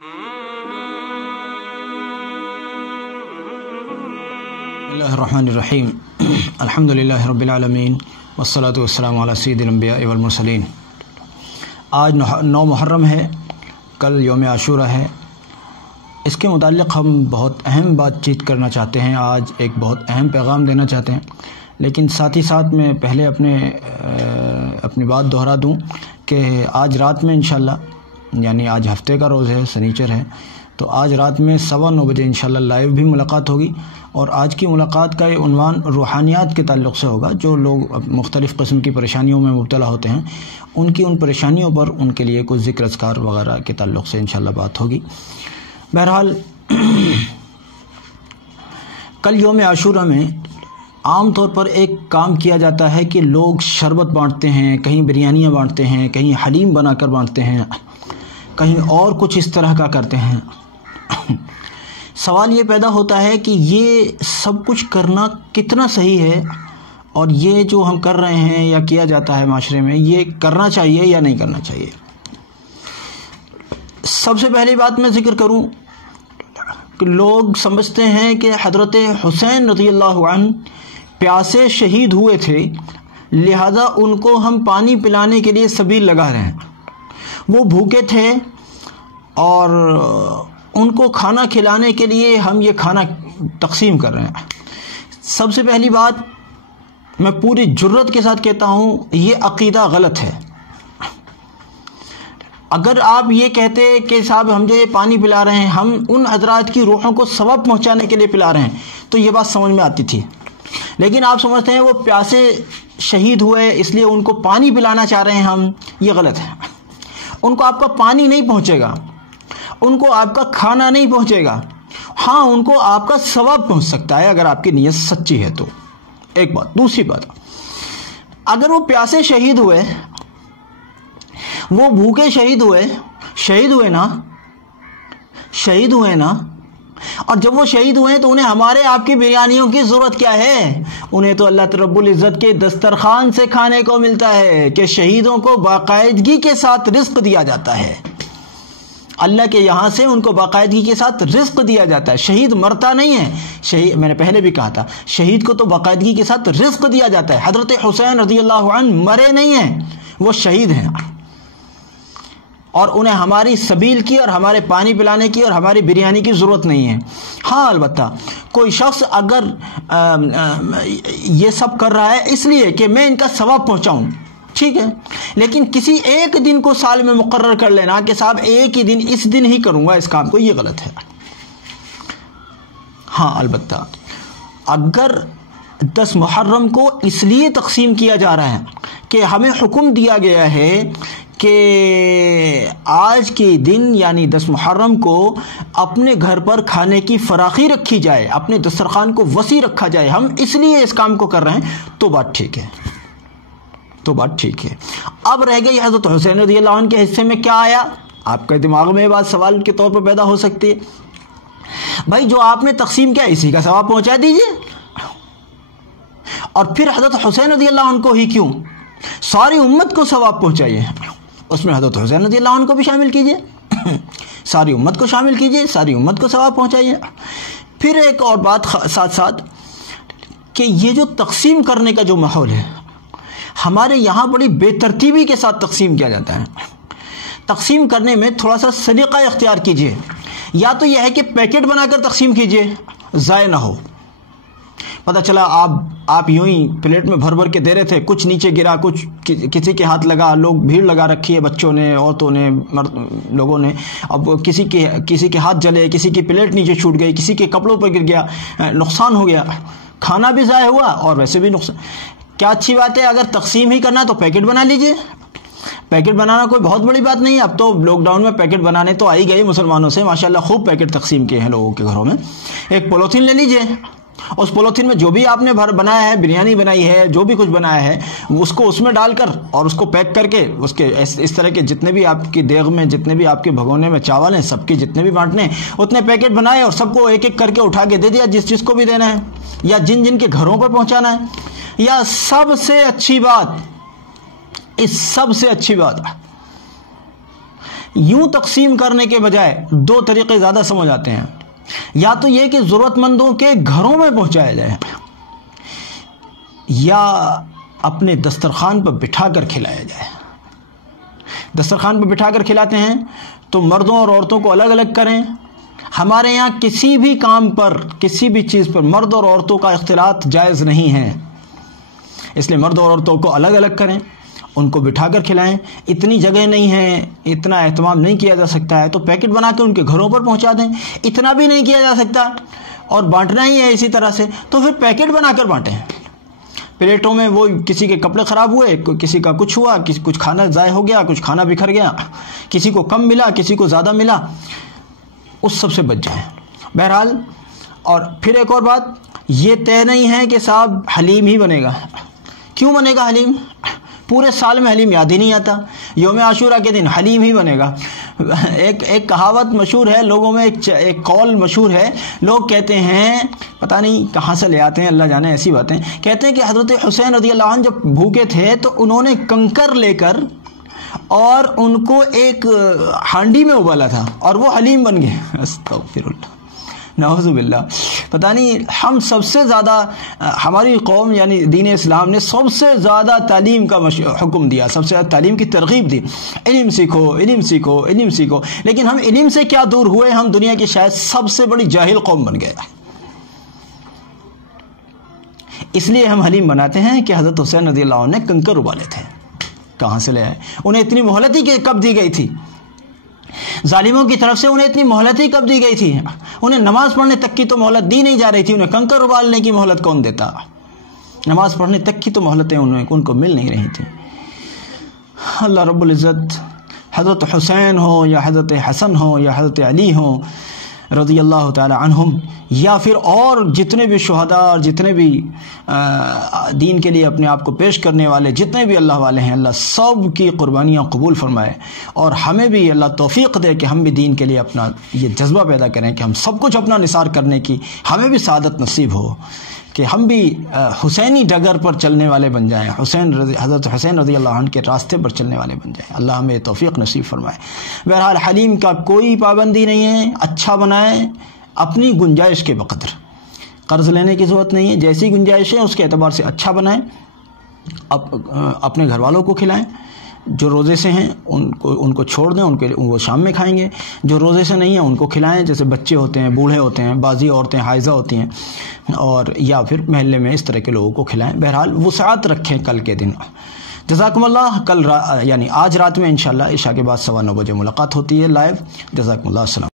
बिस्मिल्लाहिर्रहमानिर्रहीम अल्हम्दुलिल्लाहि रब्बिल आलमीन वस्सलातु वस्सलामु अला सय्यिदिल अंबिया वल मुरसलीन। आज 9 मुहर्रम है, कल यौम आशूरा है। इसके मुताल्लिक़ हम बहुत अहम बातचीत करना चाहते हैं, आज एक बहुत अहम पैगाम देना चाहते हैं। लेकिन साथ ही साथ मैं पहले अपनी बात दोहरा दूं कि आज रात में इंशाअल्लाह, यानी आज हफ्ते का रोज़ है, शनिचर है, तो आज रात में 9:15 बजे इंशाअल्लाह लाइव भी मुलाकात होगी। और आज की मुलाकात का ये उन्वान रूहानियात के ताल्लुक़ से होगा। जो लोग मुख्तलिफ़ किस्म की परेशानियों में मुब्तला होते हैं, उनकी उन परेशानियों पर उनके लिए कुछ ज़िक्र अज़कार वग़ैरह के ताल्लुक़ से इंशाअल्लाह बात होगी। बहरहाल कल यौम आशूरा में आम तौर पर एक काम किया जाता है कि लोग शरबत बांटते हैं, कहीं बिरयानियाँ बांटते हैं, कहीं हलीम बनाकर बांटते हैं, कहीं और कुछ इस तरह का करते हैं। सवाल ये पैदा होता है कि ये सब कुछ करना कितना सही है, और ये जो हम कर रहे हैं या किया जाता है माशरे में, ये करना चाहिए या नहीं करना चाहिए। सबसे पहली बात मैं ज़िक्र करूं कि लोग समझते हैं कि हज़रत हुसैन रज़ियल्लाहु अन्हु प्यासे शहीद हुए थे, लिहाजा उनको हम पानी पिलाने के लिए सबील लगा रहे हैं। वो भूखे थे और उनको खाना खिलाने के लिए हम ये खाना तकसीम कर रहे हैं। सबसे पहली बात मैं पूरी जुर्रत के साथ कहता हूँ, ये अक़ीदा गलत है। अगर आप ये कहते कि साहब हम जो ये पानी पिला रहे हैं, हम उन हजरात की रूहों को सवाब पहुँचाने के लिए पिला रहे हैं, तो ये बात समझ में आती थी। लेकिन आप समझते हैं वो प्यासे शहीद हुए इसलिए उनको पानी पिलाना चाह रहे हैं हम, ये गलत है। उनको आपका पानी नहीं पहुँचेगा, उनको आपका खाना नहीं पहुंचेगा। हाँ, उनको आपका सवाब पहुंच सकता है अगर आपकी नीयत सच्ची है तो। एक बात। दूसरी बात, अगर वो प्यासे शहीद हुए, वो भूखे शहीद हुए ना, और जब वो शहीद हुए तो उन्हें हमारे आपकी बिरयानियों की ज़रूरत क्या है? उन्हें तो अल्लाह रब्बुल इज़्ज़त के दस्तरखान से खाने को मिलता है कि शहीदों को बाकायदगी के साथ रिज़्क़ दिया जाता है। अल्लाह के यहाँ से उनको बाकायदगी के साथ रिज़्क़ दिया जाता है। शहीद मरता नहीं है, शहीद, मैंने पहले भी कहा था, शहीद को तो बाकायदगी के साथ रिज़्क़ दिया जाता है। हज़रत हुसैन रज़ियल्लाहु अन्हु मरे नहीं हैं, वो शहीद हैं, और उन्हें हमारी सबील की और हमारे पानी पिलाने की और हमारी बिरयानी की ज़रूरत नहीं है। हाँ, अलबत्ता कोई शख्स अगर ये सब कर रहा है इसलिए कि मैं इनका सवाब पहुँचाऊँ, ठीक है, लेकिन किसी एक दिन को साल में मुकर्रर कर लेना कि साहब एक ही दिन, इस दिन ही करूँगा इस काम को, ये गलत है। हाँ, अलबत्ता अगर 10 मुहर्रम को इसलिए तकसीम किया जा रहा है कि हमें हुक्म दिया गया है कि आज के दिन यानी 10 मुहर्रम को अपने घर पर खाने की फराखी रखी जाए, अपने दस्तरखान को वसी रखा जाए, हम इसलिए इस काम को कर रहे हैं, तो बात ठीक है, तो बात ठीक है। अब रह गई हज़रत हुसैन रज़ियल्लाहु अन्हु के हिस्से में क्या आया? आपके दिमाग में ये बात सवाल के तौर पर पैदा हो सकती है, भाई जो आपने तकसीम किया इसी का सवाब पहुंचा दीजिए। और फिर हज़रत हुसैन रज़ियल्लाहु अन्हु को ही क्यों, सारी उम्मत को सवाब पहुंचाइए, उसमें हज़रत हुसैन रज़ियल्लाहु अन्हु को भी शामिल कीजिए, सारी उम्मत को शामिल कीजिए, सारी उम्मत को सवाब पहुंचाइए। फिर एक और बात साथ साथ कि ये जो तकसीम करने का जो माहौल है हमारे यहाँ, बड़ी बेतरतीबी के साथ तकसीम किया जाता है। तकसीम करने में थोड़ा सा सलीका इख्तियार कीजिए। या तो यह है कि पैकेट बनाकर तकसीम कीजिए, ज़ाय ना हो। पता चला आप यूं ही प्लेट में भर भर के दे रहे थे, कुछ नीचे गिरा, कुछ किसी के हाथ लगा, लोग भीड़ लगा रखी है, बच्चों ने, औरतों ने, लोगों ने, अब किसी के हाथ जले, किसी की प्लेट नीचे छूट गई, किसी के कपड़ों पर गिर गया, नुकसान हो गया, खाना भी ज़ाय हुआ और वैसे भी नुकसान। क्या अच्छी बात है, अगर तकसीम ही करना तो पैकेट बना लीजिए। पैकेट बनाना कोई बहुत बड़ी बात नहीं है। अब तो लॉकडाउन में पैकेट बनाने तो आ ही गए मुसलमानों से, माशाल्लाह खूब पैकेट तकसीम किए हैं लोगों के घरों में। एक पॉलीथीन ले लीजिए, उस पॉलीथीन में जो भी आपने बनाया है, बिरयानी बनाई है, जो भी कुछ बनाया है, उसको उसमें डालकर और उसको पैक करके, उसके इस तरह के जितने भी आपकी देग में, जितने भी आपके भगोने में चावल हैं, सबके जितने भी बांटने उतने पैकेट बनाए और सबको एक एक करके उठा के दे दिया, जिसको भी देना है या जिन जिन के घरों पर पहुंचाना है। या सबसे अच्छी बात, इस सबसे अच्छी बात یوں تقسیم کرنے کے بجائے دو طریقے زیادہ سمجھ آتے ہیں. یا تو یہ کہ ضرورت مندوں کے گھروں میں پہنچایا جائے, یا اپنے دسترخوان پر بٹھا کر کھلایا جائے. دسترخوان پر بٹھا کر کھلاتے ہیں تو مردوں اور عورتوں کو الگ الگ کریں. ہمارے یہاں کسی بھی کام پر, کسی بھی چیز پر مرد اور عورتوں کا اختلاط جائز نہیں ہے, اس لیے مرد اور عورتوں کو الگ الگ کریں, ان کو بٹھا کر کھلائیں. اتنی جگہ نہیں ہے, اتنا اہتمام نہیں کیا جا سکتا ہے تو پیکٹ بنا کے ان کے گھروں پر پہنچا دیں. اتنا بھی نہیں کیا جا سکتا اور بانٹنا ہی ہے اسی طرح سے, تو پھر پیکٹ بنا کر بانٹیں. پلیٹوں میں وہ کسی کے کپڑے خراب ہوئے, کسی کا کچھ ہوا, کچھ کھانا ضائع ہو گیا, کچھ کھانا بکھر گیا, کسی کو کم ملا, کسی کو زیادہ ملا, اس سب سے بچ جائیں. بہرحال, اور پھر ایک اور بات, یہ طے نہیں ہے کہ صاحب حلیم ہی بنے گا. کیوں بنے گا حلیم؟ پورے سال میں حلیم یاد ہی نہیں آتا, یوم عاشورہ کے دن حلیم ہی بنے گا. ایک کہاوت مشہور ہے لوگوں میں, ایک قول مشہور ہے, لوگ کہتے ہیں, پتہ نہیں کہاں سے لے آتے ہیں, اللہ جانے ایسی باتیں, کہتے ہیں کہ حضرت حسین رضی اللہ عنہ جب بھوکے تھے تو انہوں نے کنکر لے کر اور ان کو ایک ہانڈی میں ابالا تھا اور وہ حلیم بن گئے. استغفر اللہ, نعوذ باللہ. پتہ نہیں, ہم سب سے زیادہ, ہماری قوم یعنی دین اسلام نے سب سے زیادہ تعلیم کا حکم دیا, سب سے زیادہ تعلیم کی ترغیب دی. علم سیکھو, علم سیکھو, علم سیکھو. لیکن ہم علم سے کیا دور ہوئے, ہم دنیا کی شاید سب سے بڑی جاہل قوم بن گئے. اس لیے ہم حلیم بناتے ہیں کہ حضرت حسین رضی اللہ عنہ نے کنکر ابالے تھے. کہاں سے لے آئے؟ انہیں اتنی مہلت ہی کب دی گئی تھی؟ ظالموں کی طرف سے انہیں اتنی مہلت ہی کب دی گئی تھی؟ انہیں نماز پڑھنے تک کی تو مہلت دی نہیں جا رہی تھی, انہیں کنکر ابالنے کی مہلت کون دیتا؟ نماز پڑھنے تک کی تو مہلتیں ان کو مل نہیں رہی تھی. اللہ رب العزت حضرت حسین ہو یا حضرت حسن ہو یا حضرت علی ہو رضی اللہ تعالی عنہم, یا پھر اور جتنے بھی شہداء اور جتنے بھی دین کے لیے اپنے آپ کو پیش کرنے والے جتنے بھی اللہ والے ہیں, اللہ سب کی قربانیاں قبول فرمائے, اور ہمیں بھی اللہ توفیق دے کہ ہم بھی دین کے لیے اپنا یہ جذبہ پیدا کریں کہ ہم سب کچھ اپنا نثار کرنے کی ہمیں بھی سعادت نصیب ہو, کہ ہم بھی حسینی ڈگر پر چلنے والے بن جائیں, حضرت حسین رضی اللہ عنہ کے راستے پر چلنے والے بن جائیں. اللہ ہمیں توفیق نصیب فرمائے. بہرحال حلیم کا کوئی پابندی نہیں ہے, اچھا بنائیں اپنی گنجائش کے بقدر, قرض لینے کی ضرورت نہیں ہے, جیسی گنجائش ہے اس کے اعتبار سے اچھا بنائیں, اپنے گھر والوں کو کھلائیں. جو روزے سے ہیں ان کو چھوڑ دیں, وہ شام میں کھائیں گے. جو روزے سے نہیں ہیں ان کو کھلائیں, جیسے بچے ہوتے ہیں, بوڑھے ہوتے ہیں, بعضی عورتیں حائضہ ہوتی ہیں, اور یا پھر محلے میں اس طرح کے لوگوں کو کھلائیں. بہرحال وسعت رکھیں کل کے دن. جزاکم اللہ. یعنی آج رات میں انشاءاللہ عشاء کے بعد 9:15 بجے ملاقات ہوتی ہے لائیو. جزاکم اللہ. السلام.